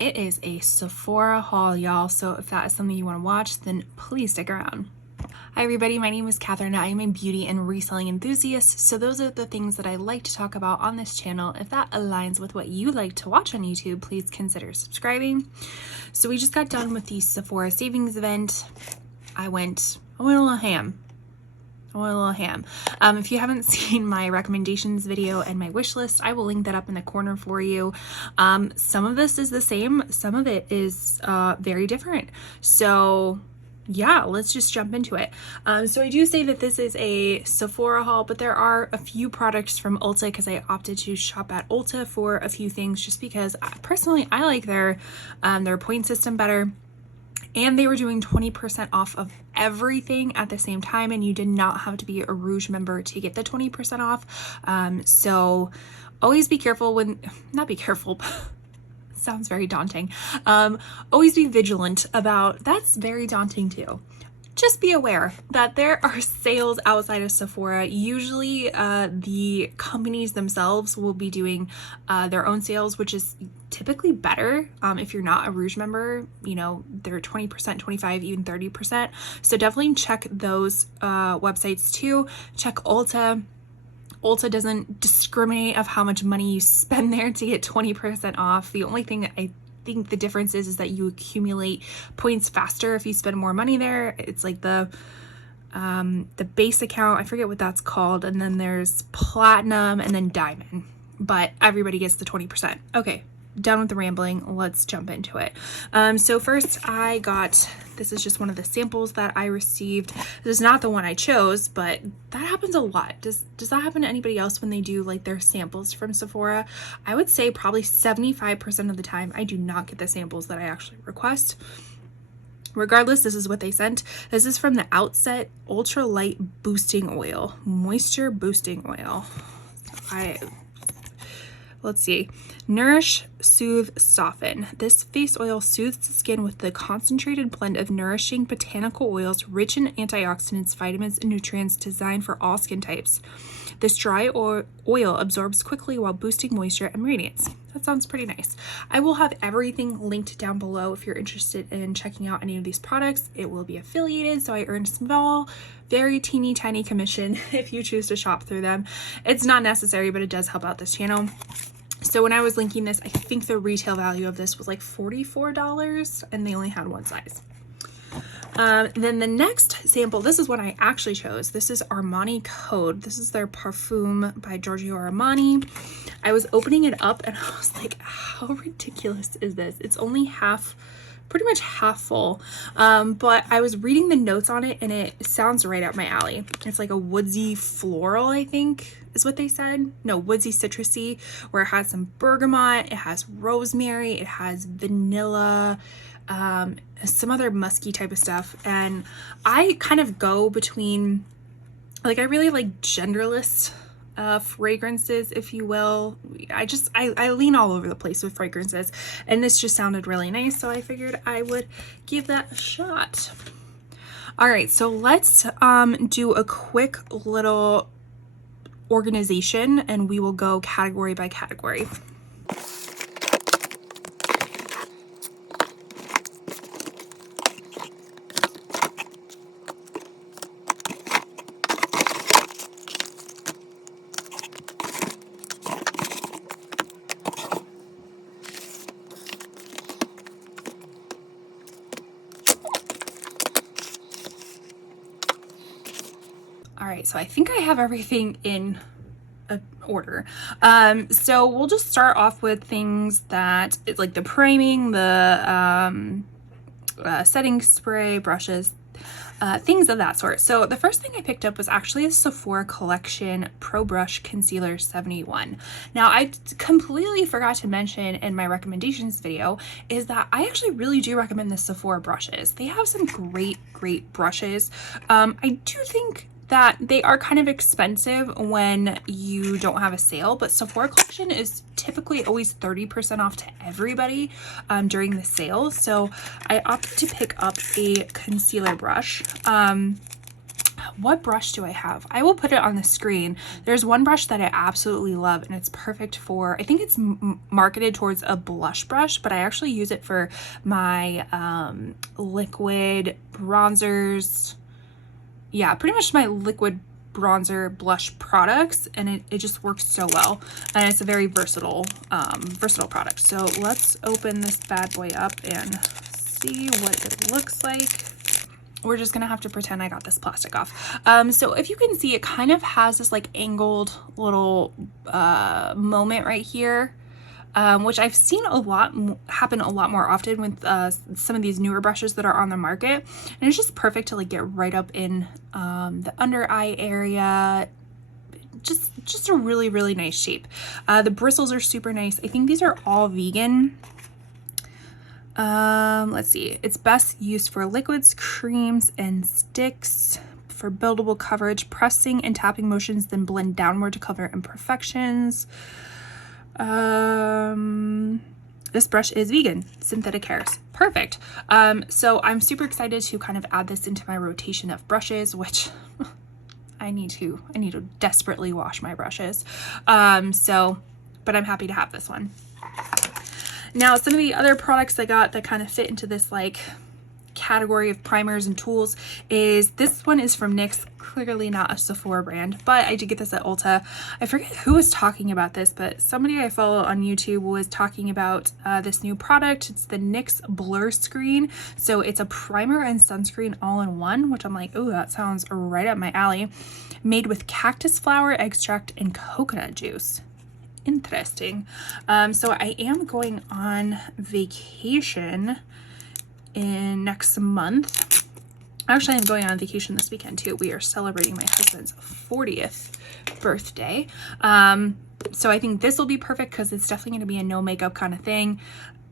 It is a Sephora haul, y'all, so if that is something you want to watch, then please stick around. Hi everybody, my name is Catherine. I am a beauty and reselling enthusiast, so those are the things that I like to talk about on this channel. If that aligns with what you like to watch on YouTube, please consider subscribing. So we just got done with the Sephora savings event. I went a little ham. If you haven't seen my recommendations video and my wish list, I will link that up in the corner for you. Some of this is the same, some of it is very different. So yeah, let's just jump into it. So I do say that this is a Sephora haul, but there are a few products from Ulta because I opted to shop at Ulta for a few things just because personally I like their point system better. And they were doing 20% off of everything at the same time, and you did not have to be a Rouge member to get the 20% off. So always be careful not be careful, sounds very daunting. Always be vigilant about, that's very daunting too. Just be aware that there are sales outside of Sephora. Usually the companies themselves will be doing their own sales, which is typically better. If you're not a Rouge member, you know, they're 20%, 25, even 30%. So definitely check those websites too. Check Ulta. Ulta doesn't discriminate of how much money you spend there to get 20% off. The only thing that I think the difference is that you accumulate points faster if you spend more money there. It's like the base account, I forget what that's called, and then there's platinum and then diamond, but everybody gets the 20%. Okay, done with the rambling, let's jump into it. So first I got, this is just one of the samples that I received. This is not the one I chose, but that happens a lot. Does that happen to anybody else when they do like their samples from Sephora? I would say probably 75% of the time I do not get the samples that I actually request. Regardless, this is what they sent. This is from the Outset Ultra Light Boosting Oil, Moisture Boosting Oil. Let's see. Nourish, Soothe, Soften. This face oil soothes the skin with the concentrated blend of nourishing botanical oils rich in antioxidants, vitamins, and nutrients designed for all skin types. This dry oil absorbs quickly while boosting moisture and radiance. That sounds pretty nice. I will have everything linked down below if you're interested in checking out any of these products. It will be affiliated, so I earn a small, very teeny tiny commission if you choose to shop through them. It's not necessary, but it does help out this channel. So when I was linking this, I think the retail value of this was like $44 and they only had one size. Then the next sample, this is what I actually chose. This is Armani Code. This is their Parfum by Giorgio Armani. I was opening it up and I was like, how ridiculous is this? It's only pretty much half full. But I was reading the notes on it and it sounds right up my alley. It's like a woodsy floral, I think is what they said. No, woodsy citrusy, where it has some bergamot, it has rosemary, it has vanilla, some other musky type of stuff. And I kind of go between, like, I really like genderless fragrances, if you will. I lean all over the place with fragrances, and this just sounded really nice, so I figured I would give that a shot. All right, so let's do a quick little organization and we will go category by category. All right, so I think I have everything in order. So we'll just start off with things that it's like the priming, the setting spray, brushes, things of that sort. So the first thing I picked up was actually a Sephora Collection Pro Brush Concealer 71. Now I completely forgot to mention in my recommendations video is that I actually really do recommend the Sephora brushes. They have some great brushes. I do think that they are kind of expensive when you don't have a sale, but Sephora Collection is typically always 30% off to everybody during the sale. So I opted to pick up a concealer brush. what brush do I have? I will put it on the screen. There's one brush that I absolutely love, and it's perfect for, I think it's marketed towards a blush brush, but I actually use it for my liquid bronzers. Yeah, pretty much my liquid bronzer blush products, and it just works so well, and it's a very versatile product. So let's open this bad boy up and see what it looks like. We're just gonna have to pretend I got this plastic off. So if you can see, it kind of has this like angled little moment right here, which I've seen happen a lot more often with some of these newer brushes that are on the market, and it's just perfect to like get right up in the under eye area. Just a really, really nice shape. The bristles are super nice. I think these are all vegan. Let's see. It's best used for liquids, creams, and sticks. For buildable coverage, pressing and tapping motions then blend downward to cover imperfections. This brush is vegan, synthetic hairs. Perfect. So I'm super excited to kind of add this into my rotation of brushes, which I need to desperately wash my brushes. But I'm happy to have this one. Now, some of the other products I got that kind of fit into this like category of primers and tools is, this one is from NYX, clearly not a Sephora brand, but I did get this at Ulta. I forget who was talking about this, but somebody I follow on YouTube was talking about this new product. It's the NYX Blur Screen. So it's a primer and sunscreen all in one, which I'm like, oh, that sounds right up my alley. Made with cactus flower extract and coconut juice. Interesting. So I am going on vacation in next month. Actually, I'm going on vacation this weekend too. We are celebrating my husband's 40th birthday. So I think this will be perfect because it's definitely going to be a no makeup kind of thing.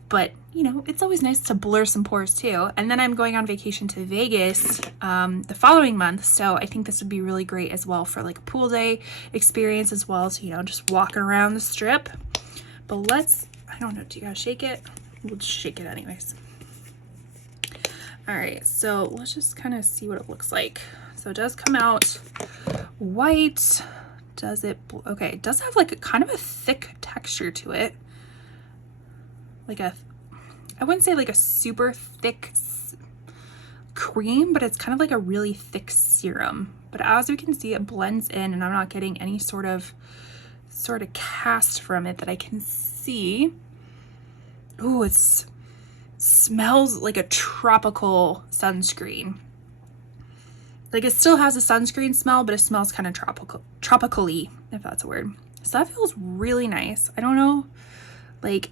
But, you know, it's always nice to blur some pores too. And then I'm going on vacation to Vegas the following month. So I think this would be really great as well for like a pool day experience, as well as, you know, just walking around the strip. But I don't know, do you guys shake it? We'll just shake it anyways. All right, so let's just kind of see what it looks like. So it does come out white. Does it? Okay, it does have like a kind of a thick texture to it. Like I wouldn't say like a super thick cream, but it's kind of like a really thick serum. But as we can see, it blends in, and I'm not getting any sort of cast from it that I can see. Oh, it smells like a tropical sunscreen. Like it still has a sunscreen smell, but it smells kind of tropically, if that's a word. So that feels really nice. I don't know, like,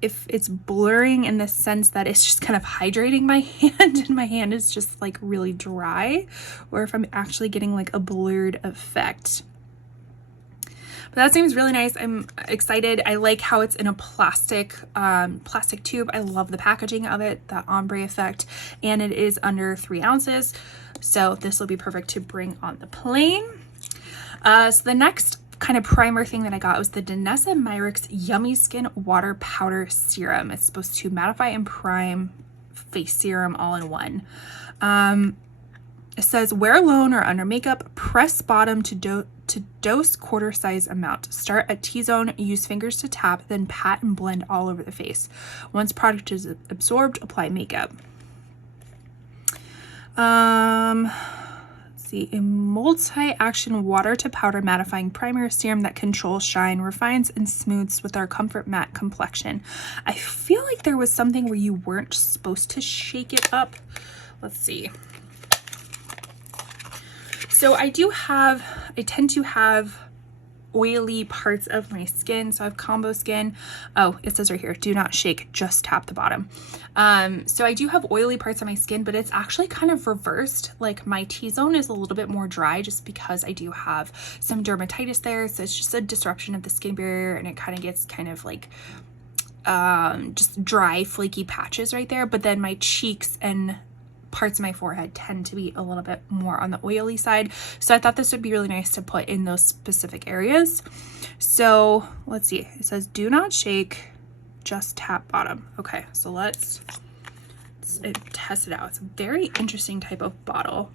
if it's blurring in the sense that it's just kind of hydrating my hand and my hand is just like really dry, or if I'm actually getting like a blurred effect. But that seems really nice. I'm excited. I like how it's in a plastic tube. I love the packaging of it, that ombre effect, and it is under 3 ounces. So this will be perfect to bring on the plane. So the next kind of primer thing that I got was the Danessa Myricks Yummy Skin Water Powder Serum. It's supposed to mattify and prime face serum all in one. It says, wear alone or under makeup, press bottom to dose quarter size amount. Start at T-zone, use fingers to tap, then pat and blend all over the face. Once product is absorbed, apply makeup. See, a multi-action water to powder mattifying primer serum that controls shine, refines, and smooths with our comfort matte complexion. I feel like there was something where you weren't supposed to shake it up. Let's see. So I tend to have oily parts of my skin. So I have combo skin. Oh, it says right here, do not shake, just tap the bottom. So I do have oily parts of my skin, but it's actually kind of reversed. Like my T-zone is a little bit more dry just because I do have some dermatitis there. So it's just a disruption of the skin barrier, and it kind of gets kind of like just dry, flaky patches right there. But then my cheeks and parts of my forehead tend to be a little bit more on the oily side. So I thought this would be really nice to put in those specific areas. So let's see, it says do not shake, just tap bottom. Okay, so let's test it out. It's a very interesting type of bottle.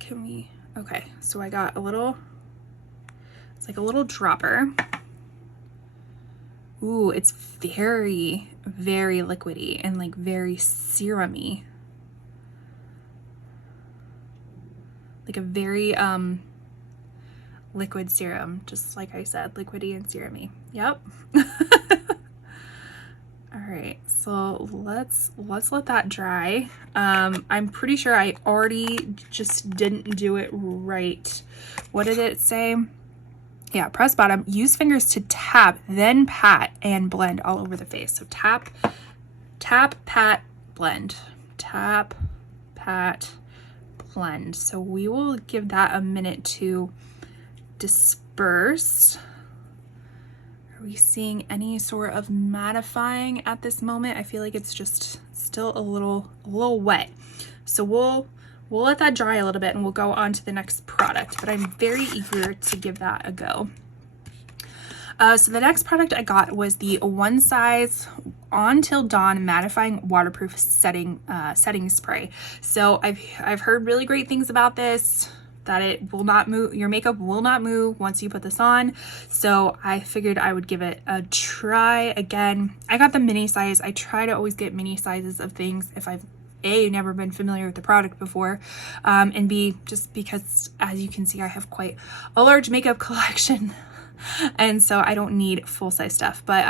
Can we, okay, so I got a little, it's like a little dropper. Ooh, it's very, very liquidy and like very serum-y. Like a very liquid serum, just like I said, liquidy and serum-y. Yep. All right, so let's let that dry. I'm pretty sure I already just didn't do it right. What did it say? Yeah, press bottom, use fingers to tap, then pat and blend all over the face. So tap, pat, blend. Tap, pat, blend. So we will give that a minute to disperse. Are we seeing any sort of mattifying at this moment? I feel like it's just still a little wet. So we'll let that dry a little bit and we'll go on to the next product, but I'm very eager to give that a go. So the next product I got was the One Size On Till Dawn Mattifying Waterproof Setting Spray. So I've heard really great things about this, that it will not move, your makeup will not move once you put this on. So I figured I would give it a try. Again, I got the mini size. I try to always get mini sizes of things if I've A, never been familiar with the product before, and B, just because, as you can see, I have quite a large makeup collection. And so I don't need full-size stuff, but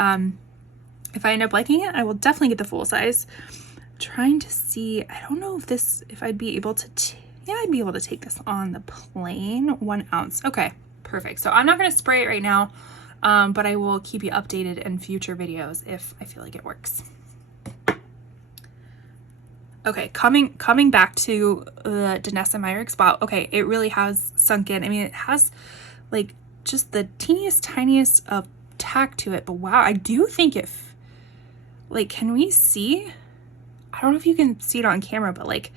if I end up liking it, I will definitely get the full size. Trying to see, I don't know if I'd be able to, yeah, I'd be able to take this on the plain 1 ounce. Okay, perfect. So I'm not going to spray it right now, but I will keep you updated in future videos if I feel like it works. Okay, coming back to the Danessa Myricks spot. Okay, it really has sunk in. I mean, it has like just the teeniest, tiniest of tack to it, but wow, I do think like, can we see? I don't know if you can see it on camera, but like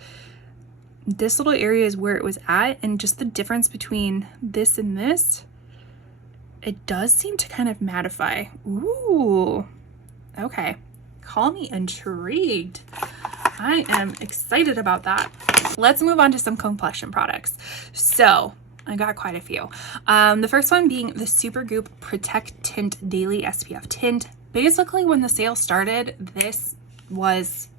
this little area is where it was at, and just the difference between this and this, it does seem to kind of mattify. Ooh, okay, call me intrigued. I am excited about that. Let's move on to some complexion products. So I got quite a few. The first one being the Supergoop Protect Tint Daily SPF Tint. Basically, when the sale started, this was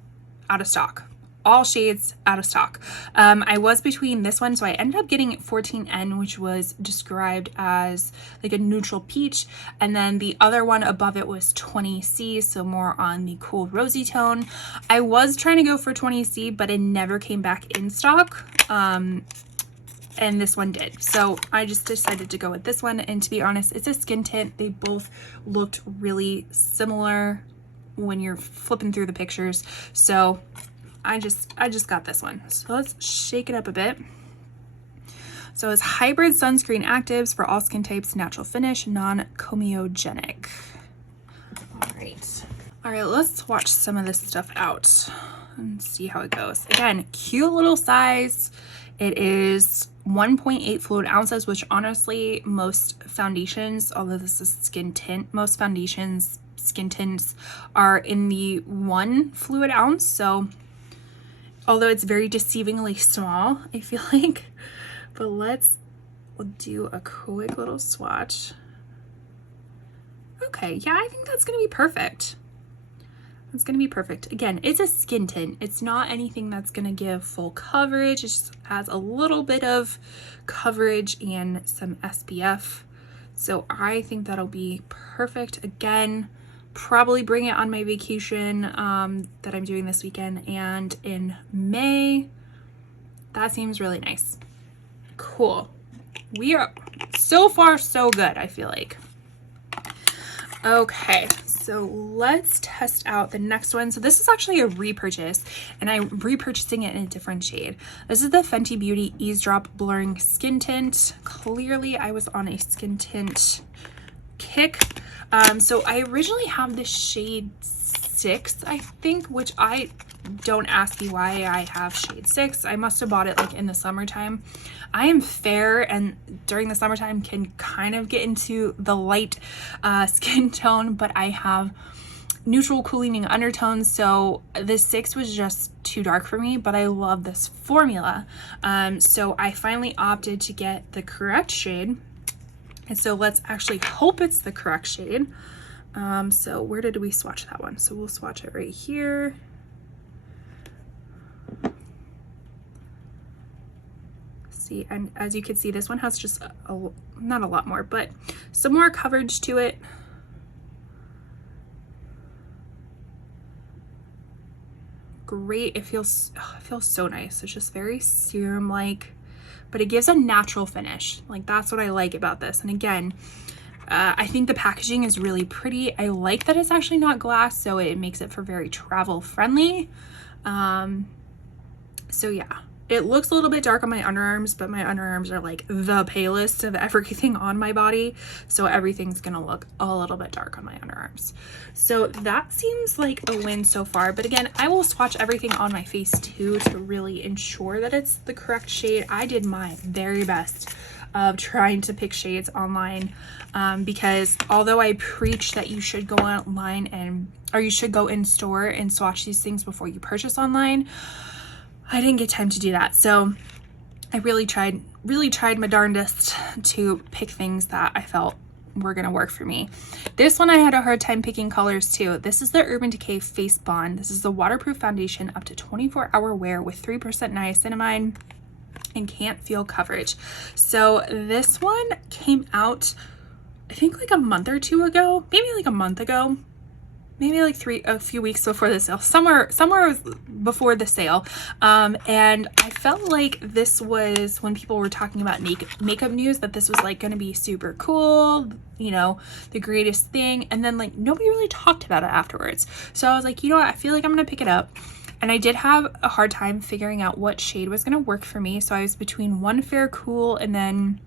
out of stock. All shades out of stock. I was between this one, so I ended up getting 14N, which was described as like a neutral peach, and then the other one above it was 20C, so more on the cool rosy tone. I was trying to go for 20C, but it never came back in stock, and this one did. So I just decided to go with this one, and to be honest, it's a skin tint. They both looked really similar when you're flipping through the pictures, so I just got this one. So let's shake it up a bit. So it's hybrid sunscreen actives for all skin types, natural finish, non-comedogenic. All right, let's swatch some of this stuff out and see how it goes. Again, cute little size. It is 1.8 fluid ounces, which honestly, most foundations, although this is skin tint, most foundations, skin tints are in the 1 fluid ounce. So although it's very deceivingly small, I feel like, but we'll do a quick little swatch. Okay, yeah, I think that's gonna be perfect. It's gonna be perfect. Again, it's a skin tint. It's not anything that's gonna give full coverage. It just adds a little bit of coverage and some SPF. So I think that'll be perfect. Again, probably bring it on my vacation that I'm doing this weekend and in May. That seems really nice. Cool. We are so far so good, I feel like. Okay, so let's test out the next one. So this is actually a repurchase, and I'm repurchasing it in a different shade. This is the Fenty Beauty Eavesdrop Blurring Skin Tint. Clearly I was on a skin tint kick. So I originally have the shade 6, I think, which I don't ask me why I have shade 6. I must have bought it like in the summertime. I am fair, and during the summertime can kind of get into the light skin tone, but I have neutral cooling undertones, so this 6 was just too dark for me, but I love this formula. So I finally opted to get the correct shade, and so let's actually hope it's the correct shade. So where did we swatch that one? So we'll swatch it right here. See, and as you can see, this one has just not a lot more, but some more coverage to it. Great. It feels so nice. It's just very serum like, but it gives a natural finish. Like, that's what I like about this. And again, I think the packaging is really pretty. I like that it's actually not glass, so it makes it for very travel friendly. So yeah, it looks a little bit dark on my underarms, but my underarms are like the palest of everything on my body, so everything's gonna look a little bit dark on my underarms. So that seems like a win so far, but again, I will swatch everything on my face too to really ensure that it's the correct shade. I did my very best of trying to pick shades online, because although I preach that you should go online or you should go in store and swatch these things before you purchase online, I didn't get time to do that. So I really tried my darndest to pick things that I felt were gonna work for me. This one I had a hard time picking colors too. This is the Urban Decay Face Bond. This is the waterproof foundation up to 24-hour wear with 3% niacinamide and can't feel coverage. So this one came out, I think like a month or two ago, maybe like a month ago, maybe like a few weeks before the sale, somewhere before the sale. And I felt like this was when people were talking about makeup news, that this was like going to be super cool, you know, the greatest thing. And then like nobody really talked about it afterwards. So I was like, you know what, I feel like I'm going to pick it up. And I did have a hard time figuring out what shade was going to work for me. So I was between one fair cool and then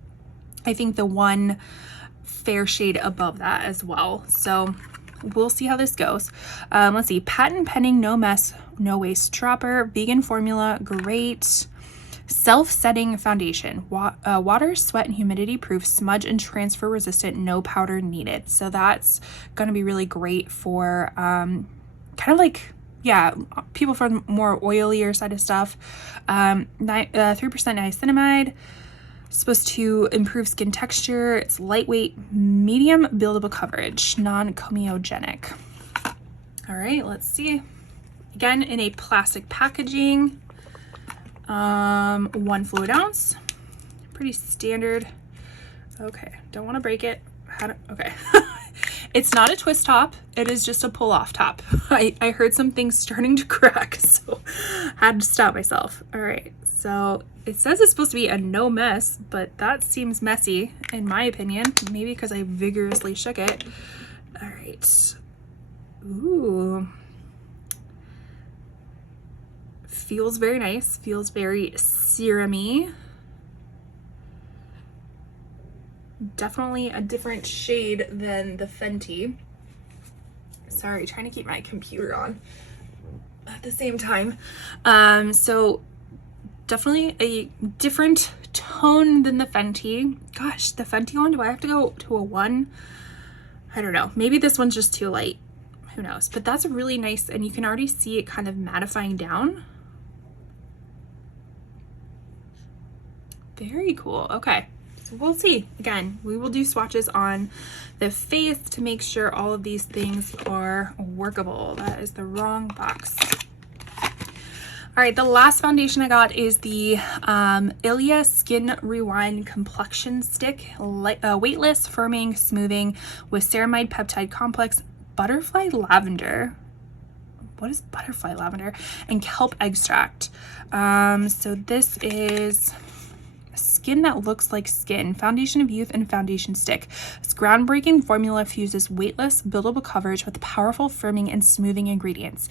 I think the one fair shade above that as well. So we'll see how this goes. Let's see. Patent pending, no mess, no waste dropper, vegan formula, great. Self-setting foundation, water, sweat, and humidity proof, smudge and transfer resistant, no powder needed. So that's going to be really great for kind of like, yeah, people for the more oilier side of stuff. 3% niacinamide. Supposed to improve skin texture. It's lightweight, medium buildable coverage, non-comedogenic. All right, let's see. Again, in a plastic packaging, 1 fluid ounce, pretty standard. Okay, don't want to break it. Okay. It's not a twist top, it is just a pull off top. I heard some things starting to crack, so I had to stop myself. All right, so it says it's supposed to be a no mess, but that seems messy in my opinion, maybe because I vigorously shook it. All right. Ooh. Feels very nice, feels very serum-y. Definitely a different shade than the Fenty. Sorry, trying to keep my computer on at the same time. So definitely a different tone than the Fenty. Gosh, the Fenty one, do I have to go to a 1? I don't know. Maybe this one's just too light. Who knows? But that's really nice, and you can already see it kind of mattifying down. Very cool. Okay. We'll see. Again, we will do swatches on the face to make sure all of these things are workable. That is the wrong box. All right, the last foundation I got is the Ilia Skin Rewind Complexion Stick. Weightless, firming, smoothing with ceramide peptide complex, butterfly lavender. What is butterfly lavender? And kelp extract. So this is skin that looks like skin, foundation of youth and foundation stick. This groundbreaking formula fuses weightless buildable coverage with powerful firming and smoothing ingredients.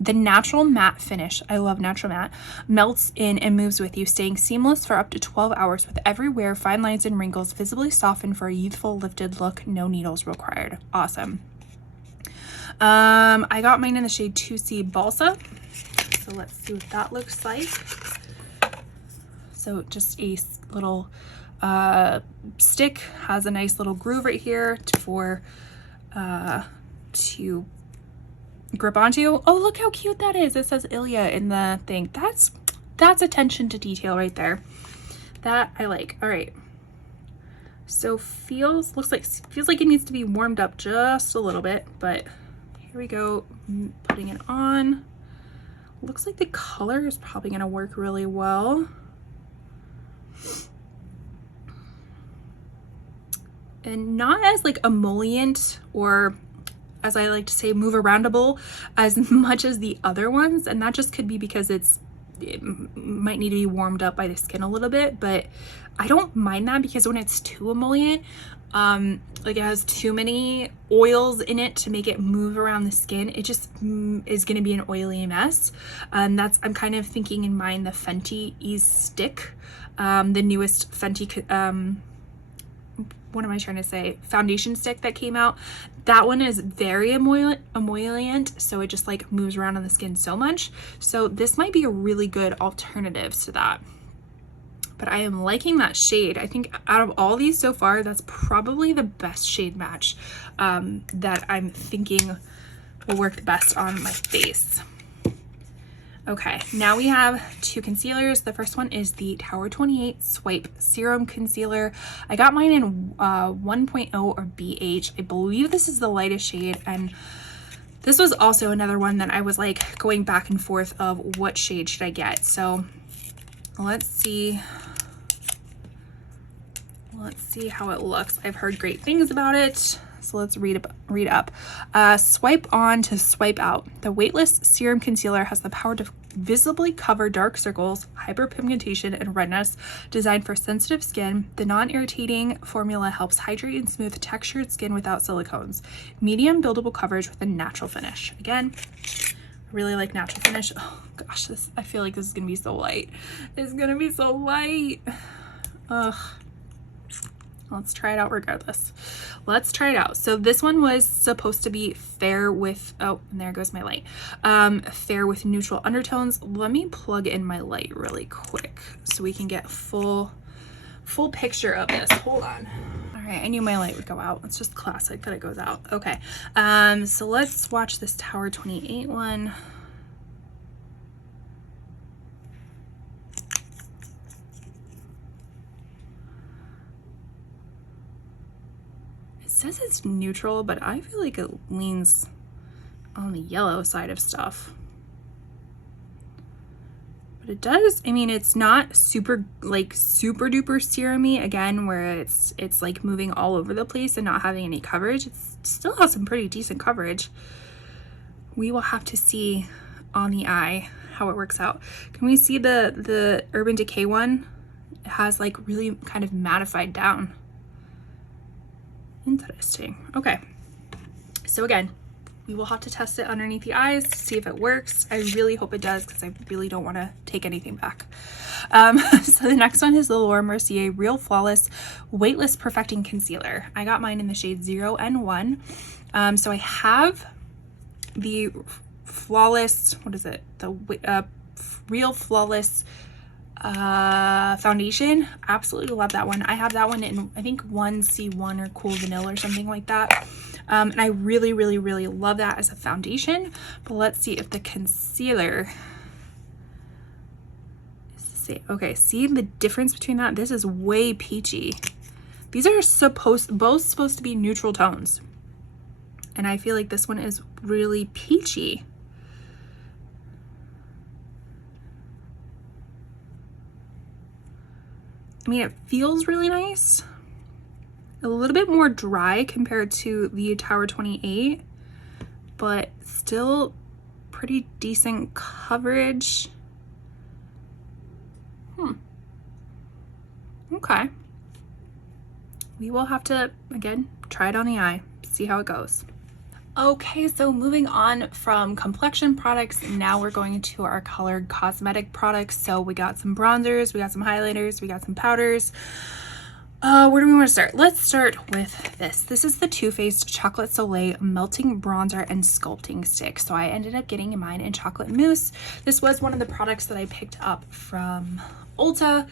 The natural matte finish, I love natural matte, melts in and moves with you, staying seamless for up to 12 hours with every wear. Fine lines and wrinkles visibly soften for a youthful lifted look. No needles required. Awesome. I got mine in the shade 2C Balsa, so let's see what that looks like. So just a little stick, has a nice little groove right here to grip onto. Oh, look how cute that is. It says Ilya in the thing. That's attention to detail right there. That I like. All right. So feels like it needs to be warmed up just a little bit, but here we go, putting it on. Looks like the color is probably going to work really well. And not as like emollient, or as I like to say, move aroundable as much as the other ones. And that just could be because it might need to be warmed up by the skin a little bit, but I don't mind that, because when it's too emollient, like it has too many oils in it to make it move around the skin, it just is going to be an oily mess. I'm kind of thinking in mind the Fenty Ease Stick, the newest Fenty what am I trying to say, foundation stick that came out. That one is very emollient, so it just like moves around on the skin so much. So this might be a really good alternative to that. But I am liking that shade. I think out of all these so far, that's probably the best shade match that I'm thinking will work the best on my face. Okay, now we have two concealers. The first one is the Tower 28 Swipe Serum Concealer. I got mine in 1.0 or BH. I believe this is the lightest shade, and this was also another one that I was like going back and forth of what shade should I get. So let's see how it looks. I've heard great things about it. So let's read up. Swipe on to swipe out. The weightless serum concealer has the power to visibly cover dark circles, hyperpigmentation, and redness. Designed for sensitive skin, the non-irritating formula helps hydrate and smooth textured skin without silicones. Medium buildable coverage with a natural finish. Again, I really like natural finish. Oh gosh, I feel like this is gonna be so light. It's gonna be so light. Ugh. Let's try it out regardless. Let's try it out. So this one was supposed to be fair with, oh, and there goes my light. Fair with neutral undertones. Let me plug in my light really quick so we can get full picture of this. Hold on. All right, I knew my light would go out. It's just classic that it goes out. Okay, so let's swatch this Tower 28 one. It says it's neutral, but I feel like it leans on the yellow side of stuff. But it does, I mean, it's not super duper serum-y, again, where it's like moving all over the place and not having any coverage. It still has some pretty decent coverage. We will have to see on the eye how it works out. Can we see the Urban Decay one? It has like really kind of mattified down. Interesting. Okay, so again, we will have to test it underneath the eyes to see if it works. I really hope it does, because I really don't want to take anything back. So the next one is the Laura Mercier Real Flawless Weightless Perfecting Concealer. I got mine in the shade 0 and 1. So I have the Flawless, what is it? The Real Flawless foundation. Absolutely love that one. I have that one in, I think, 1C1 or Cool Vanilla or something like that. And I really love that as a foundation. But let's see if the concealer is the same. Okay, see the difference between that? This is way peachy. These are both supposed to be neutral tones, and I feel like this one is really peachy. I mean, it feels really nice. A little bit more dry compared to the Tower 28, but still pretty decent coverage. Okay. We will have to, again, try it on the eye, see how it goes. Okay, so moving on from complexion products, now we're going into our colored cosmetic products. So we got some bronzers, we got some highlighters, we got some powders. Where do we want to start? Let's start with this. This is the Too Faced Chocolate Soleil Melting Bronzer and Sculpting Stick. So I ended up getting mine in chocolate mousse. This was one of the products that I picked up from Ulta.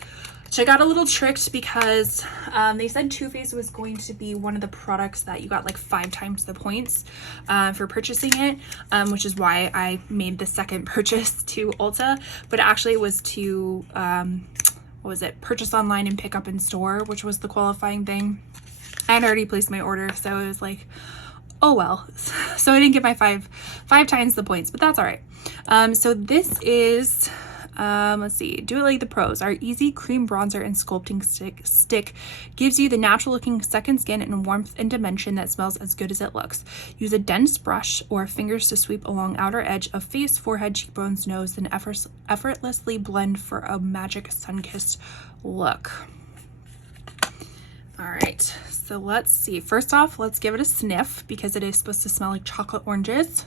So I got a little tricked because they said Too Faced was going to be one of the products that you got like 5 times the points for purchasing it, which is why I made the second purchase to Ulta. But actually it was to, what was it? Purchase online and pick up in store, which was the qualifying thing. I had already placed my order, so it was like, oh well. So I didn't get my five times the points, but that's all right. So this is, let's see, Do It Like the Pros. Our easy cream bronzer and sculpting stick gives you the natural looking second skin and warmth and dimension that smells as good as it looks. Use a dense brush or fingers to sweep along outer edge of face, forehead, cheekbones, nose, then effortlessly blend for a magic sun-kissed look. All right, so let's see. First off, let's give it a sniff because it is supposed to smell like chocolate oranges.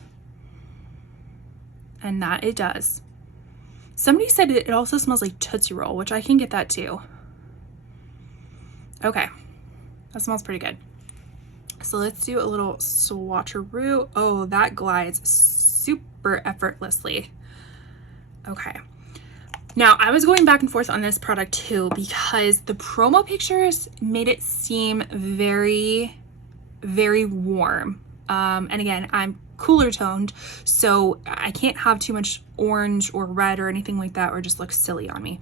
And that it does. Somebody said it also smells like Tootsie Roll, which I can get that too. Okay, that smells pretty good. So let's do a little swatcheroo. Oh, that glides super effortlessly. Okay. Now, I was going back and forth on this product too because the promo pictures made it seem very, very warm. And again, I'm cooler toned, so I can't have too much orange or red or anything like that or just look silly on me.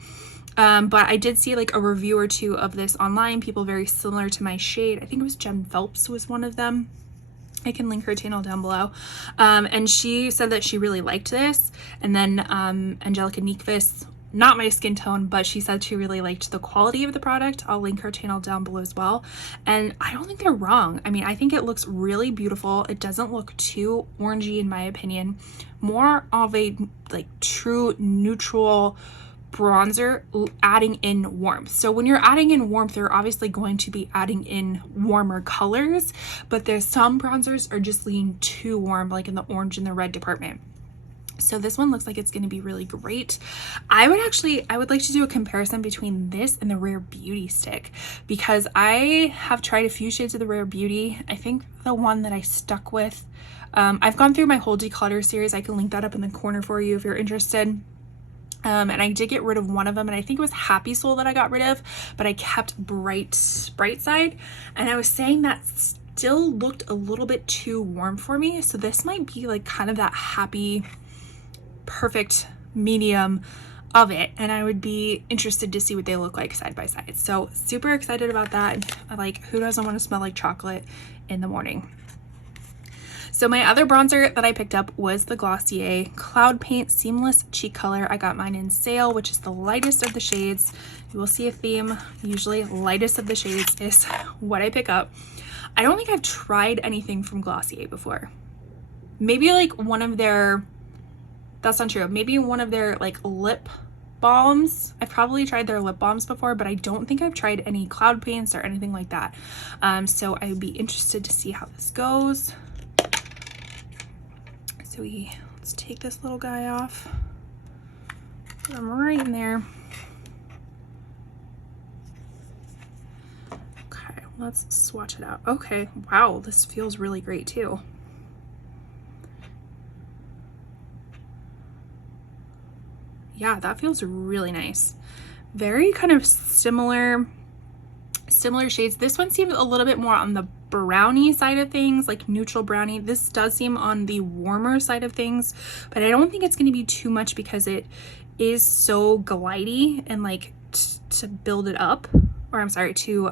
But I did see like a review or two of this online, people very similar to my shade. I think it was Jen Phelps was one of them. I can link her channel down below. And she said that she really liked this. And then Angelica Nikvis, not my skin tone, but she said she really liked the quality of the product. I'll link her channel down below as well. And I don't think they're wrong. I mean, I think it looks really beautiful. It doesn't look too orangey in my opinion. More of a like true neutral bronzer adding in warmth. So when you're adding in warmth, you're obviously going to be adding in warmer colors, but there's some bronzers are just leaning too warm, like in the orange and the red department. So this one looks like it's going to be really great. I would like to do a comparison between this and the Rare Beauty stick because I have tried a few shades of the Rare Beauty. I think the one that I stuck with, I've gone through my whole declutter series. I can link that up in the corner for you if you're interested. And I did get rid of one of them, and I think it was Happy Soul that I got rid of, but I kept Bright Side, and I was saying that still looked a little bit too warm for me. So this might be like kind of that happy, perfect medium of it, and I would be interested to see what they look like side by side. So super excited about that. Like, who doesn't want to smell like chocolate in the morning? So my other bronzer that I picked up was the Glossier Cloud Paint Seamless Cheek Color. I got mine in sale, which is the lightest of the shades. You will see a theme. Usually lightest of the shades is what I pick up. I don't think I've tried anything from Glossier before. Maybe like one of their, that's not true. Maybe one of their like lip balms. I've probably tried their lip balms before, but I don't think I've tried any cloud paints or anything like that. So I would be interested to see how this goes. So let's take this little guy off. Put him right in there. Okay, let's swatch it out. Okay, wow, this feels really great too. Yeah, that feels really nice. Very kind of similar shades. This one seems a little bit more on the brownie side of things, like neutral brownie. This does seem on the warmer side of things, but I don't think it's going to be too much because it is so glidey and like to build it up, or I'm sorry, to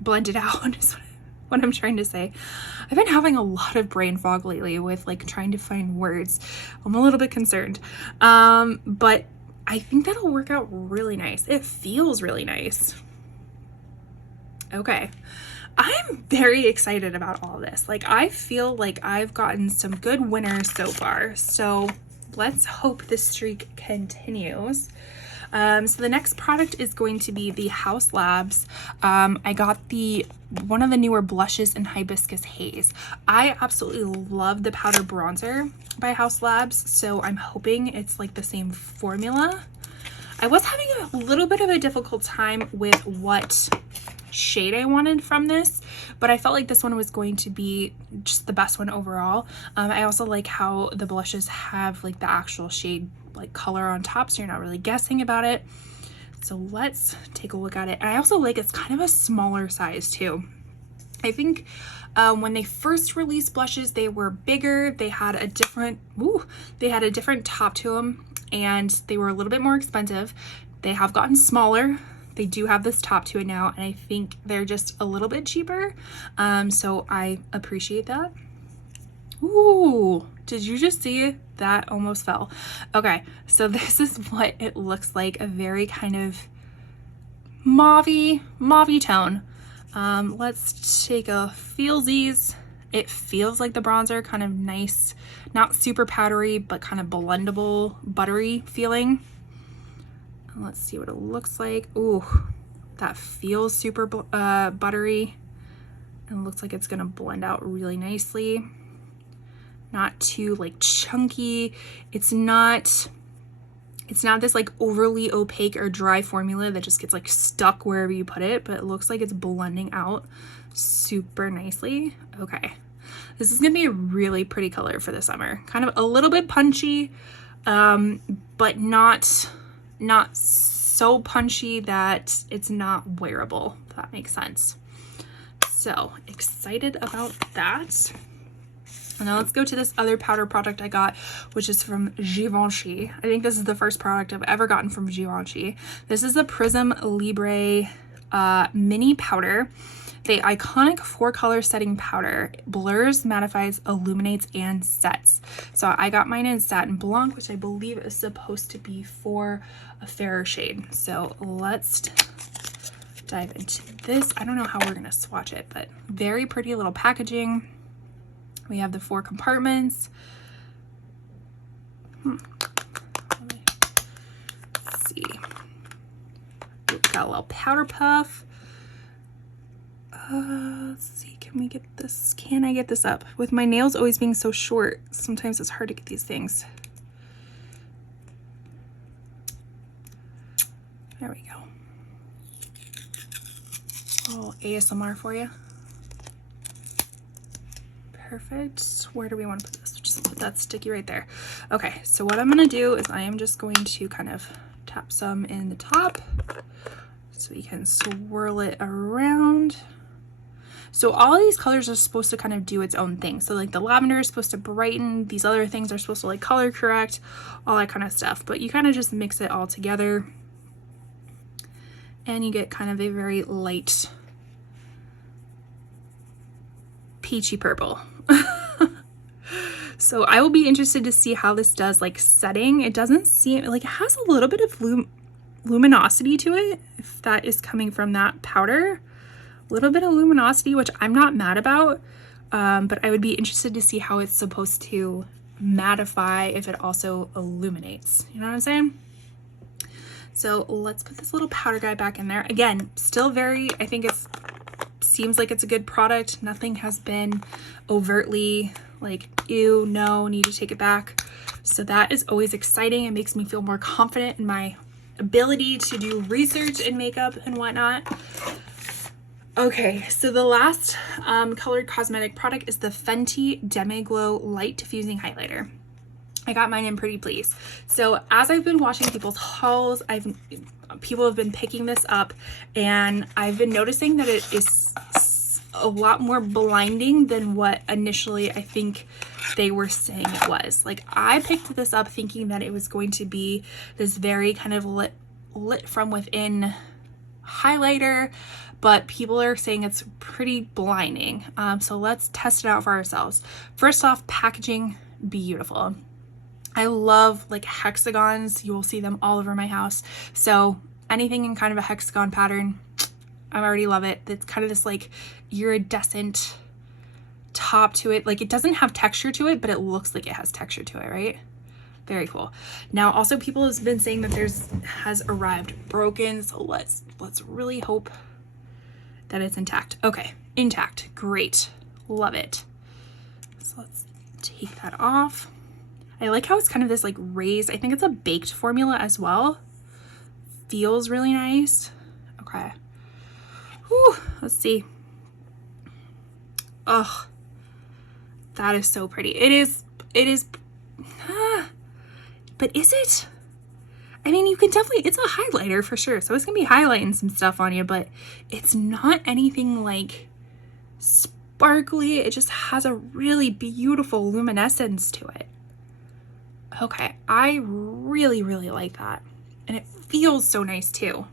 blend it out is what I'm trying to say. I've been having a lot of brain fog lately with like trying to find words. I'm a little bit concerned, but I think that'll work out really nice. It feels really nice. Okay, I'm very excited about all this. Like, I feel like I've gotten some good winners so far. So let's hope this streak continues. So the next product is going to be the Haus Labs. I got one of the newer blushes in Hibiscus Haze. I absolutely love the powder bronzer by Haus Labs, so I'm hoping it's like the same formula. I was having a little bit of a difficult time with what shade I wanted from this, but I felt like this one was going to be just the best one overall. I also like how the blushes have like the actual shade like color on top, so you're not really guessing about it. So let's take a look at it. And I also like it's kind of a smaller size too. I think when they first released blushes, they were bigger. They had a different, top to them, and they were a little bit more expensive. They have gotten smaller. They do have this top to it now, and I think they're just a little bit cheaper. So I appreciate that. Ooh, did you just see that? Almost fell. Okay, so this is what it looks like, a very kind of mauvey tone. Let's take a feelsies. It feels like the bronzer, kind of nice, not super powdery, but kind of blendable, buttery feeling. And let's see what it looks like. Ooh, that feels super buttery, and looks like it's gonna blend out really nicely. Not too like chunky. It's not this like overly opaque or dry formula that just gets like stuck wherever you put it, but it looks like it's blending out super nicely. Okay, this is gonna be a really pretty color for the summer. Kind of a little bit punchy, but not so punchy that it's not wearable, if that makes sense. So excited about that. And now let's go to this other powder product I got, which is from Givenchy. I think this is the first product I've ever gotten from Givenchy. This is the Prism Libre mini powder. The iconic 4-color setting powder blurs, mattifies, illuminates, and sets. So I got mine in Satin Blanc, which I believe is supposed to be for a fairer shade. So let's dive into this. I don't know how we're gonna swatch it, but very pretty little packaging. We have the 4 compartments. Let's see. We've got a little powder puff. Let's see, can I get this up? With my nails always being so short, sometimes it's hard to get these things. There we go. Oh, ASMR for you. Perfect. Where do we want to put this? Just put that sticky right there. Okay, so what I'm gonna do is I am just going to kind of tap some in the top so we can swirl it around. So all of these colors are supposed to kind of do its own thing. So like the lavender is supposed to brighten, these other things are supposed to like color correct, all that kind of stuff. But you kind of just mix it all together and you get kind of a very light peachy purple. So I will be interested to see how this does like setting. It doesn't seem like it has a little bit of luminosity to it, if that is coming from that powder. A little bit of luminosity, which I'm not mad about, but I would be interested to see how it's supposed to mattify if it also illuminates. You know what I'm saying? So let's put this little powder guy back in there. Again, still very, I think it seems like it's a good product. Nothing has been overtly like, ew, no, need to take it back. So that is always exciting. It makes me feel more confident in my ability to do research in makeup and whatnot. Okay, so the last colored cosmetic product is the Fenty Demi Glow Light Diffusing Highlighter. I got mine in Pretty Please. So as I've been watching people's hauls, people have been picking this up, and I've been noticing that it is a lot more blinding than what initially I think they were saying it was. Like, I picked this up thinking that it was going to be this very kind of lit from within highlighter, but people are saying it's pretty blinding. So let's test it out for ourselves. First off, packaging, beautiful. I love like hexagons. You will see them all over my house. So anything in kind of a hexagon pattern, I already love it. It's kind of this like iridescent top to it. Like, it doesn't have texture to it, but it looks like it has texture to it, right? Very cool. Now, also people have been saying that theirs has arrived broken. So let's really hope that it's intact. Okay, intact. Great. Love it. So let's take that off. I like how it's kind of this like raised, I think it's a baked formula as well. Feels really nice. Okay. Whew, let's see. Oh, that is so pretty. It But is it? I mean, you can definitely, it's a highlighter for sure. So it's going to be highlighting some stuff on you, but it's not anything like sparkly. It just has a really beautiful luminescence to it. Okay, I really, really like that. And it feels so nice too.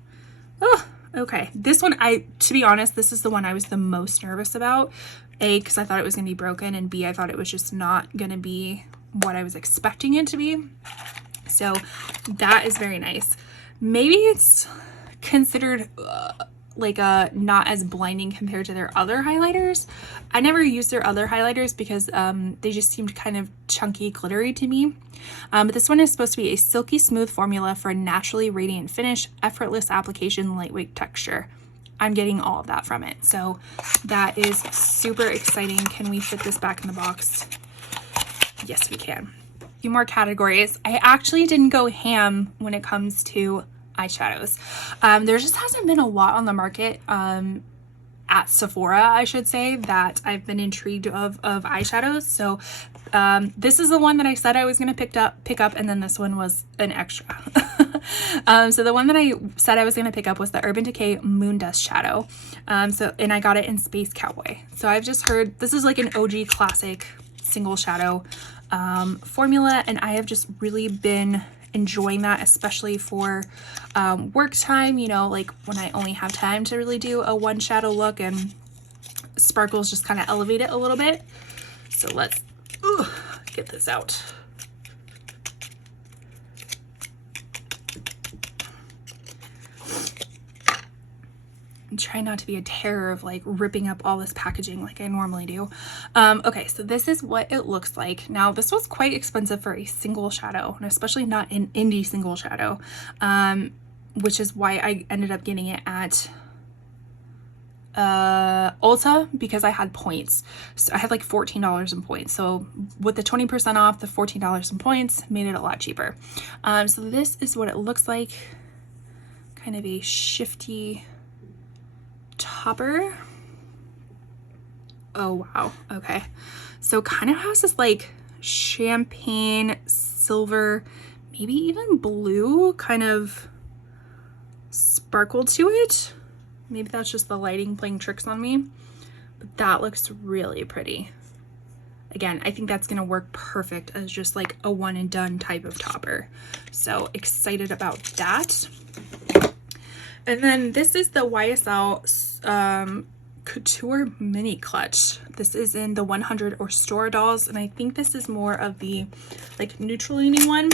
Oh, okay. This one, to be honest, this is the one I was the most nervous about. A, because I thought it was going to be broken, and B, I thought it was just not going to be what I was expecting it to be. So that is very nice. Maybe it's considered like not as blinding compared to their other highlighters. I never used their other highlighters because they just seemed kind of chunky, glittery to me. But this one is supposed to be a silky smooth formula for a naturally radiant finish, effortless application, lightweight texture. I'm getting all of that from it. So that is super exciting. Can we fit this back in the box? Yes, we can. A few more categories. I actually didn't go ham when it comes to eyeshadows. There just hasn't been a lot on the market at Sephora, I should say, that I've been intrigued of eyeshadows. So this is the one that I said I was going to pick up, and then this one was an extra. So the one that I said I was going to pick up was the Urban Decay Moon Dust Shadow. And I got it in Space Cowboy. So I've just heard this is like an OG classic single shadow formula, and I have just really been enjoying that, especially for work time, you know, like when I only have time to really do a one shadow look, and sparkles just kind of elevate it a little bit. So let's get this out. And try not to be a terror of like ripping up all this packaging like I normally do. Okay, so this is what it looks like. Now, this was quite expensive for a single shadow, and especially not an indie single shadow, which is why I ended up getting it at Ulta, because I had points. So I had like $14 in points. So with the 20% off, the $14 in points made it a lot cheaper. So this is what it looks like. Kind of a shifty topper. Oh wow, okay. So kind of has this like champagne, silver, maybe even blue kind of sparkle to it. Maybe that's just the lighting playing tricks on me, but that looks really pretty. Again, I think that's gonna work perfect as just like a one and done type of topper. So excited about that. And then this is the YSL Couture Mini Clutch. This is in the 100 or Store Dolls, and I think this is more of the like neutral leaning one.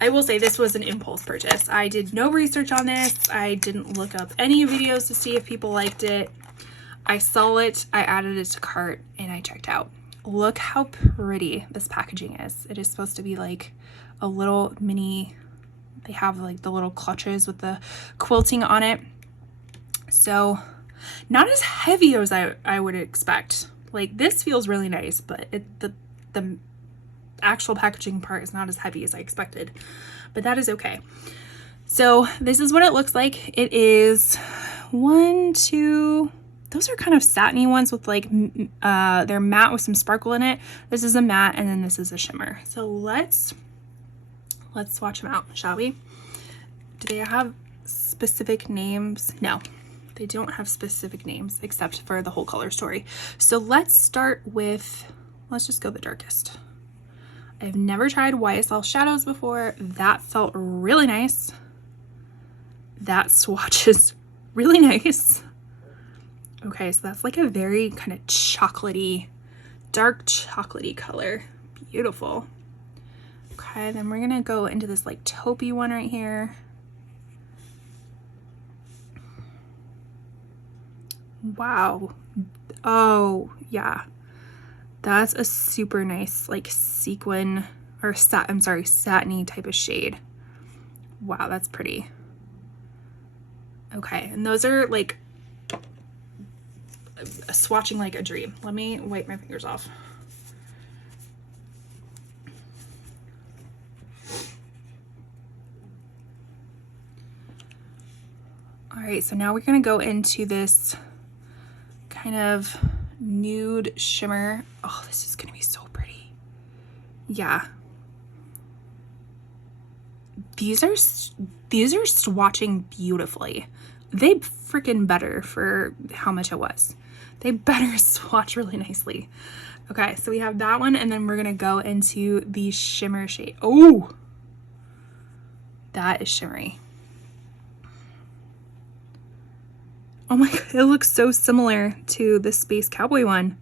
I will say this was an impulse purchase. I did no research on this. I didn't look up any videos to see if people liked it. I saw it, I added it to cart, and I checked out. Look how pretty this packaging is. It is supposed to be like a little mini, they have like the little clutches with the quilting on it. So not as heavy as I would expect. Like this feels really nice, but the actual packaging part is not as heavy as I expected, but that is okay. So this is what it looks like. It is those are kind of satiny ones with like, they're matte with some sparkle in it. This is a matte, and then this is a shimmer. So let's swatch them out, shall we? Do they have specific names? No, they don't have specific names except for the whole color story. So let's start with, let's just go the darkest. I've never tried YSL shadows before. That felt really nice. That swatch is really nice. Okay, so that's like a very kind of chocolatey, dark chocolatey color. Beautiful. Okay, then we're gonna go into this like taupey one right here. Wow. Oh yeah, that's a super nice like sequin or satiny type of shade. Wow, that's pretty. Okay, and those are like swatching like a dream. Let me wipe my fingers off. All right, so now we're gonna go into this kind of nude shimmer. Oh, this is gonna be so pretty. Yeah. these are swatching beautifully. They freaking better for how much it was. They better swatch really nicely. Okay, so we have that one, and then we're gonna go into the shimmer shade. Oh, that is shimmery. Oh my god, it looks so similar to the Space Cowboy one.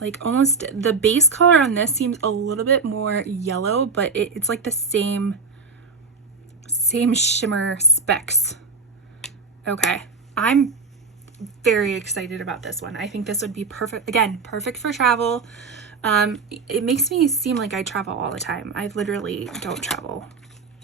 Like almost the base color on this seems a little bit more yellow, but it's like the same shimmer specs. Okay, I'm very excited about this one. I think this would be perfect. Again, perfect for travel. It makes me seem like I travel all the time. I literally don't travel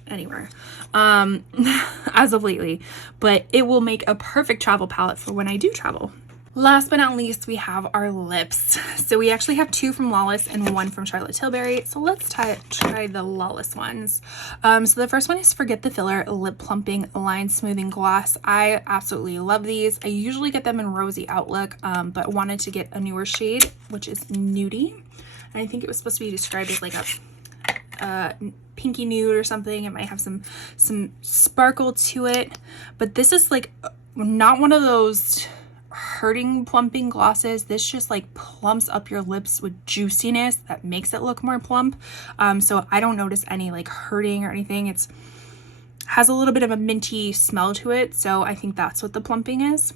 anywhere as of lately, but it will make a perfect travel palette for when I do travel. Last but not least, we have our lips. So we actually have 2 from Lawless and 1 from Charlotte Tilbury. So let's try the Lawless ones. So the first one is Forget the Filler Lip Plumping Line Smoothing Gloss. I absolutely love these. I usually get them in Rosy Outlook, but wanted to get a newer shade, which is Nudie. And I think it was supposed to be described as like a pinky nude or something. It might have some sparkle to it, but this is like not one of those hurting plumping glosses. This just like plumps up your lips with juiciness that makes it look more plump. So I don't notice any like hurting or anything. It's has a little bit of a minty smell to it, so I think that's what the plumping is.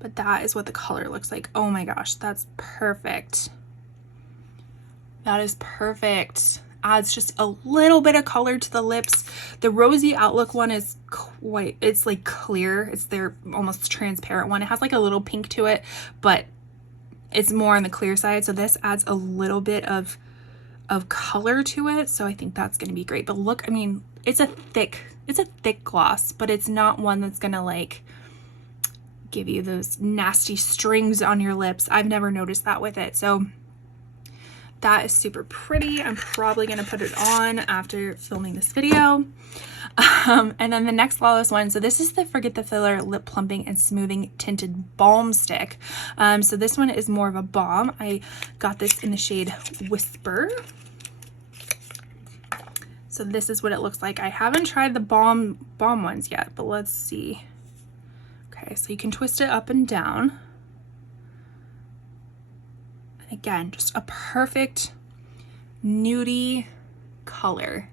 But that is what the color looks like. Oh my gosh, that's perfect. That is perfect. Adds just a little bit of color to the lips. The Rosy Outlook one is it's like clear. It's their almost transparent one. It has like a little pink to it, but it's more on the clear side. So this adds a little bit of color to it. So I think that's gonna be great. But look, I mean, it's a thick gloss, but it's not one that's gonna like give you those nasty strings on your lips. I've never noticed that with it. So that is super pretty. I'm probably going to put it on after filming this video. And then the next Lawless one. So this is the Forget the Filler Lip Plumping and Smoothing Tinted Balm Stick. So this one is more of a balm. I got this in the shade Whisper. So this is what it looks like. I haven't tried the balm ones yet, but let's see. Okay, so you can twist it up and down. Again, just a perfect nudie color.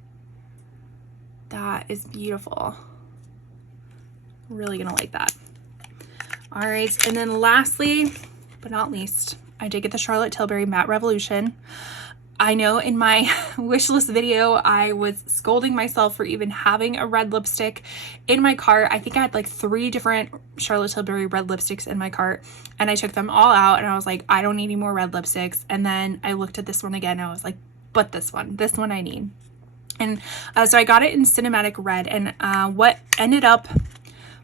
That is beautiful. Really gonna like that. All right, and then lastly, but not least, I did get the Charlotte Tilbury Matte Revolution. I know in my wish list video, I was scolding myself for even having a red lipstick in my cart. I think I had like 3 different Charlotte Tilbury red lipsticks in my cart, and I took them all out and I was like, I don't need any more red lipsticks. And then I looked at this one again and I was like, but this one I need. And so I got it in Cinematic Red, and what ended up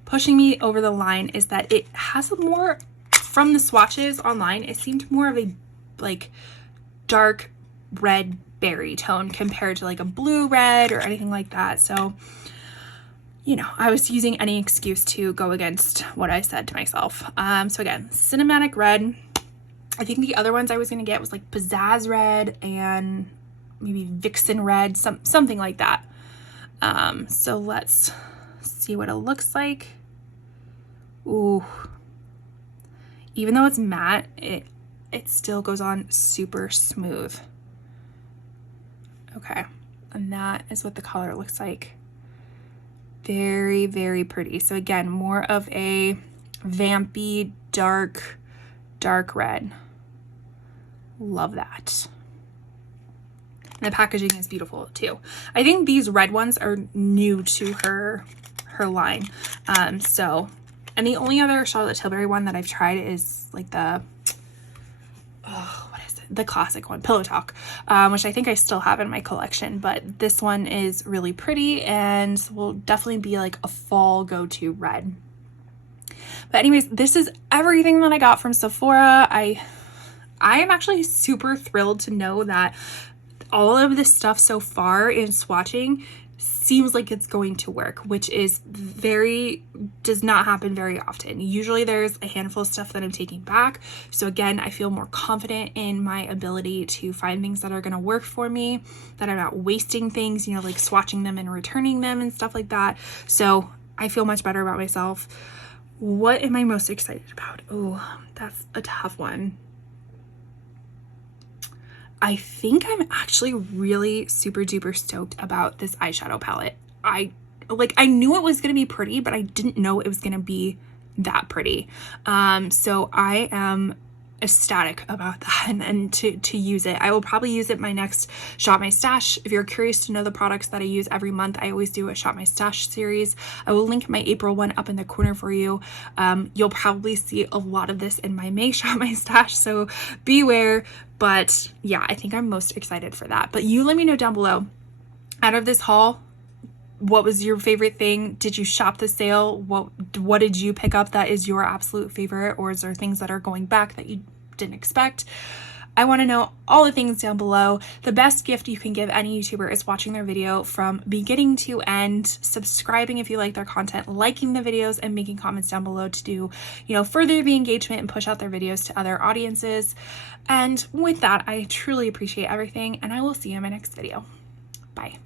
pushing me over the line is that it has a more, from the swatches online, it seemed more of a like dark red berry tone compared to like a blue red or anything like that. So, you know, I was using any excuse to go against what I said to myself. So again, Cinematic Red. I think the other ones I was gonna get was like Pizzazz Red and maybe Vixen Red, something like that. So let's see what it looks like. Ooh, even though it's matte, it still goes on super smooth. Okay, and that is what the color looks like. Very, very pretty. So again, more of a vampy, dark red. Love that. And the packaging is beautiful too. I think these red ones are new to her line. So, and the only other Charlotte Tilbury one that I've tried is like the, the classic one, Pillow Talk, which I think I still have in my collection, but this one is really pretty and will definitely be like a fall go-to red. But anyways, this is everything that I got from Sephora. I am actually super thrilled to know that all of this stuff so far in swatching seems like it's going to work, which is does not happen very often. Usually there's a handful of stuff that I'm taking back. So again, I feel more confident in my ability to find things that are going to work for me, that I'm not wasting things, you know, like swatching them and returning them and stuff like that. So I feel much better about myself. What am I most excited about? Oh, that's a tough one. I think I'm actually really super duper stoked about this eyeshadow palette. I knew it was going to be pretty, but I didn't know it was going to be that pretty. So I am ecstatic about that and to use it. I will probably use it my next Shop My Stash. If you're curious to know the products that I use every month, I always do a Shop My Stash series. I will link my April one up in the corner for you. You'll probably see a lot of this in my May Shop My Stash, so beware. But yeah, I think I'm most excited for that. But you let me know down below, out of this haul, what was your favorite thing? Did you shop the sale? What did you pick up that is your absolute favorite? Or is there things that are going back that you didn't expect? I want to know all the things down below. The best gift you can give any YouTuber is watching their video from beginning to end, subscribing if you like their content, liking the videos, and making comments down below to do, you know, further the engagement and push out their videos to other audiences. And with that, I truly appreciate everything, and I will see you in my next video. Bye.